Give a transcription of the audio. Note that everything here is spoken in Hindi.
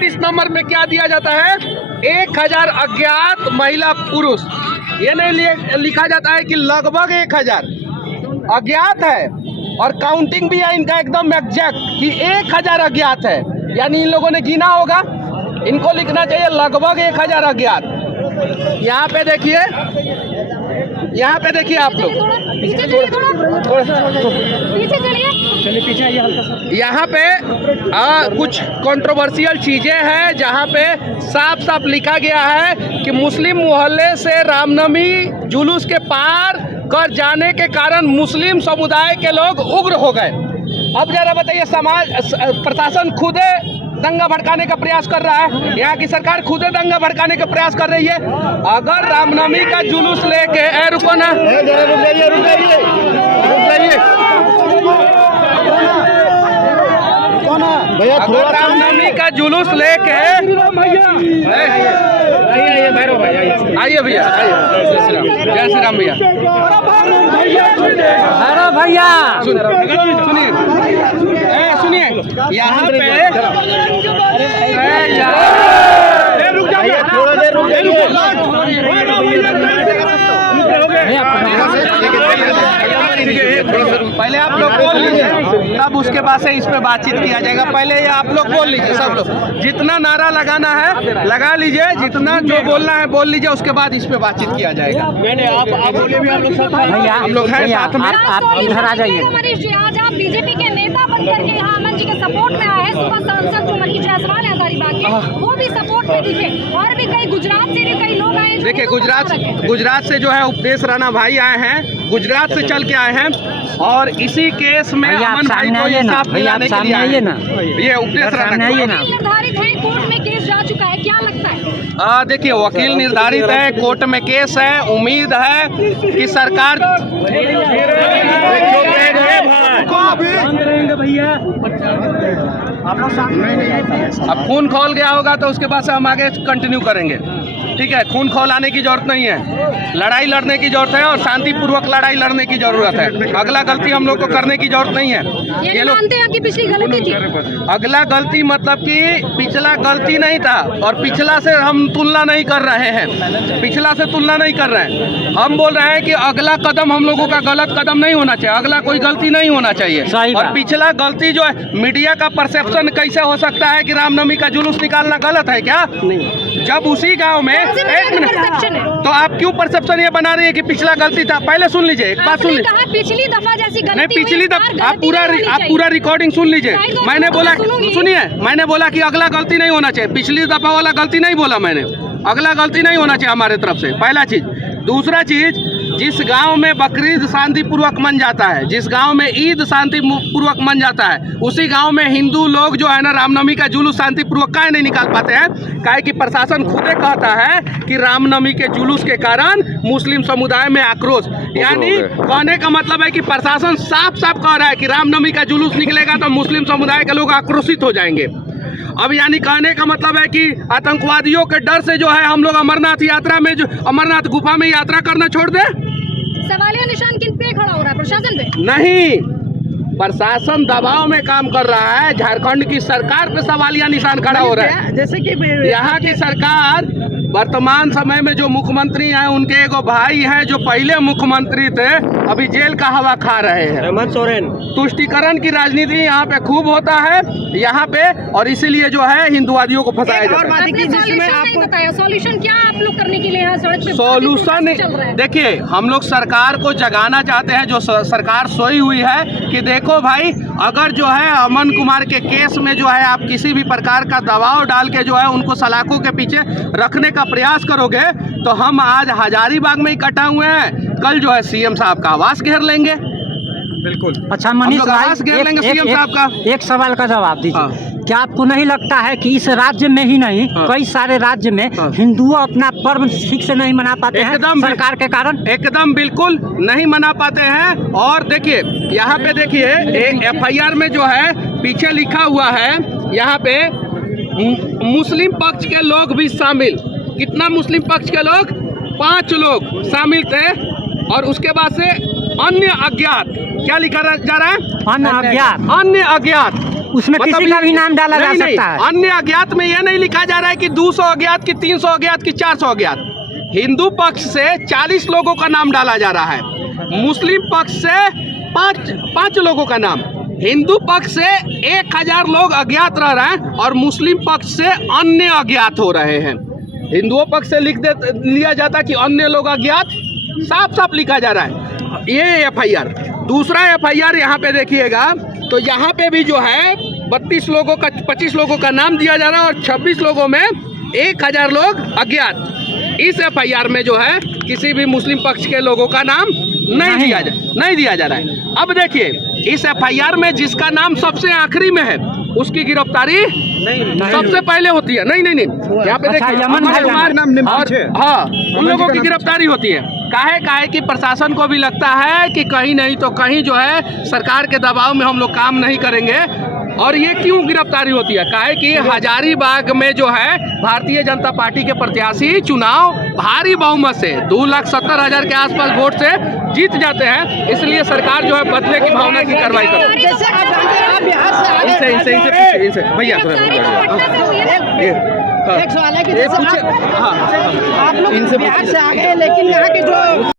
29 नंबर पे क्या दिया जाता है? 1000 अज्ञात महिला पुरुष। ये नहीं लिखा जाता है कि लगभग 1000 अज्ञात है, और काउंटिंग भी है इनका एकदम एग्जैक्ट कि 1000 अज्ञात है। यानी इन लोगों ने गिना होगा, इनको लिखना चाहिए लगभग 1000 अज्ञात। यहाँ पे देखिए, यहाँ पे देखिए आप लोग, यहाँ पे कुछ कंट्रोवर्शियल चीजें हैं जहाँ पे साफ साफ लिखा गया है कि मुस्लिम मोहल्ले से रामनवमी जुलूस के पार कर जाने के कारण मुस्लिम समुदाय के लोग उग्र हो गए। अब जरा बताइए, प्रशासन खुद दंगा भड़काने का प्रयास कर रहा है, यहाँ की सरकार खुद दंगा भड़काने का प्रयास कर रही है। अगर रामनवमी का जुलूस लेके रुको ना, भैया, अगर रामनवमी का जुलूस लेके आइए भैया, जय श्री राम भैया, अरे भैया सुनिए, यहाँ पे थोड़ा देर पहले आप लोग बोल लीजिए, तब उसके बाद से इस पे बातचीत किया जाएगा। पहले ये आप लोग बोल लीजिए, सब लोग जितना नारा लगाना है लगा लीजिए, जितना जो बोलना है बोल लीजिए, उसके बाद इस पे बातचीत किया जाएगा। आप बोलिए भी, हम लोग हैं साथ में। आप इधर आ जाइए। आज आप बीजेपी के नेता बन करके यहाँ अमन जी के सपोर्ट में आए हैं। सुबह सांसद जो मनीष जायसवाल है हजारीबाग के, वो भी सपोर्ट में दिखे, और भी कई गुजरात से भी कई लोग आए। देखिए, गुजरात से जो है उपदेश राणा भाई आए हैं, गुजरात से चल के आए हैं, और इसी केस में अमन भाई को इंसाफ दिलाने के लिए आए ना। ये उपदेश राणा निर्धारित है, कोर्ट में केस जा चुका है, क्या लगता है? देखिए, वकील निर्धारित है, कोर्ट में केस है, उम्मीद है कि सरकार भैया अब खून खौल गया होगा तो उसके बाद से हम आगे कंटिन्यू करेंगे। ठीक है, खून खौलाने की जरूरत नहीं है, लड़ाई लड़ने की जरूरत है, और शांतिपूर्वक लड़ाई लड़ने की जरूरत है। अगला गलती हम लोग को करने की जरूरत नहीं है। ये लोग मानते हैं कि पिछली गलती थी। अगला गलती मतलब कि पिछला गलती नहीं था, और पिछला से हम तुलना नहीं कर रहे हैं, पिछला से तुलना नहीं कर रहे हैं। हम बोल रहे हैं कि अगला कदम हम लोगों का गलत कदम नहीं होना चाहिए, अगला कोई गलती नहीं होना चाहिए। और पिछला गलती जो है, मीडिया का परसेप्शन कैसे हो सकता है कि रामनवमी का जुलूस निकालना गलत है क्या? नहीं। जब उसी गांव में, एक मिनट, तो आप क्यों परसेप्शन ये बना रही है कि पिछला गलती था? पहले सुन लीजिए, एक बात सुन लीजिए। पिछली दफा जैसी गलती नहीं, पिछली दफा आप पूरा रिकॉर्डिंग सुन लीजिए। मैंने बोला, सुनिए, मैंने बोला कि अगला गलती नहीं होना चाहिए, पिछली दफा वाला गलती नहीं बोला मैंने, अगला गलती नहीं होना चाहिए हमारे तरफ से, पहला चीज। दूसरा चीज, जिस गांव में बकरीद शांतिपूर्वक मन जाता है, जिस गांव में ईद शांतिपूर्वक मन जाता है, उसी गांव में हिंदू लोग जो है ना रामनवमी का जुलूस शांतिपूर्वक काहे नहीं निकाल पाते हैं? काहे कि प्रशासन खुद कहता है कि रामनवमी के जुलूस के कारण मुस्लिम समुदाय में आक्रोश। यानी कहने का मतलब है कि प्रशासन साफ साफ कह रहा है कि रामनवमी का जुलूस निकलेगा तो मुस्लिम समुदाय के लोग आक्रोशित हो जाएंगे। अब यानी कहने का मतलब है कि आतंकवादियों के डर से जो है हम लोग अमरनाथ यात्रा में, जो अमरनाथ गुफा में यात्रा करना छोड़ दे। सवालिया निशान किन पे खड़ा हो रहा है? प्रशासन पे नहीं, प्रशासन दबाव में काम कर रहा है, झारखंड की सरकार पे सवालिया निशान खड़ा हो रहा है। जैसे कि यहाँ की सरकार वर्तमान समय में जो मुख्यमंत्री हैं, उनके एगो भाई हैं जो पहले मुख्यमंत्री थे, अभी जेल का हवा खा रहे हैं। हेमंत सोरेन। तुष्टीकरण की राजनीति यहाँ पे खूब होता है यहाँ पे, और इसीलिए जो है हिंदुवादियों को फंसाया जाता है। सॉल्यूशन क्या आप लोग करने के लिए यहाँ सड़क पे? सॉल्यूशन देखिए, हम लोग सरकार को जगाना चाहते हैं, जो सरकार सोई हुई है, कि देखो भाई, अगर जो है अमन कुमार के केस में जो है आप किसी भी प्रकार का दबाव डाल के जो है उनको सलाखों के पीछे रखने का प्रयास करोगे, तो हम आज हजारीबाग में इकट्ठा हुए हैं, कल जो है सीएम साहब का आवास घेर लेंगे। बिल्कुल। अच्छा मनीष भाई, एक सवाल का जवाब दीजिए। क्या आपको नहीं लगता है कि इस राज्य में ही नहीं, कई सारे राज्य में हिंदुओं अपना पर्व ठीक से नहीं मना पाते हैं सरकार के कारण? एकदम बिल्कुल नहीं मना पाते हैं। और देखिए, यहाँ पे देखिए, FIR में जो है पीछे लिखा हुआ है, यहाँ पे मुस्लिम पक्ष के लोग भी शामिल। कितना मुस्लिम पक्ष के लोग? 5 लोग शामिल थे, और उसके बाद से अन्य अज्ञात, क्या लिखा जा रहा है? अन्य अज्ञात। अन्य अज्ञात, उसमें किसी का भी नाम डाला जा सकता है। अन्य अज्ञात में यह नहीं लिखा जा रहा है कि 200 अज्ञात की 300 अज्ञात की 400 अज्ञात। हिंदू पक्ष से 40 लोगों का नाम डाला जा रहा है, मुस्लिम पक्ष से पाँच लोगों का नाम, हिंदू पक्ष से 1000 लोग अज्ञात रह रहे हैं और मुस्लिम पक्ष से अन्य अज्ञात हो रहे हैं। हिंदुओं पक्ष से लिया जाता कि अन्य लोग अज्ञात, साफ साफ लिखा जा रहा है। ये FIR। दूसरा FIR यहाँ पे देखिएगा तो यहाँ पे भी जो है 32 लोगों का 25 लोगों का नाम दिया जा रहा है और 26 लोगों में 1000 लोग अज्ञात। इस FIR में जो है किसी भी मुस्लिम पक्ष के लोगों का नाम नहीं दिया जा रहा है। अब देखिए इस FIR में जिसका नाम सबसे आखिरी में है उसकी गिरफ्तारी सबसे पहले होती है। नहीं यहाँ पे देखिए और हाँ उन लोगों की गिरफ्तारी होती है। काहे कि प्रशासन को भी लगता है कि कहीं नहीं तो कहीं जो है सरकार के दबाव में हम लोग काम नहीं करेंगे। और ये क्यों गिरफ्तारी होती है? काहे कि हजारीबाग में जो है भारतीय जनता पार्टी के प्रत्याशी चुनाव भारी बहुमत से 2,70,000 के आसपास वोट से जीत जाते हैं, इसलिए सरकार जो है बदले की भावना की कार्रवाई करती है। इनसे भैया एक सवाल है कि जैसे आप लोग बिहार से आ गए लेकिन यहाँ के जो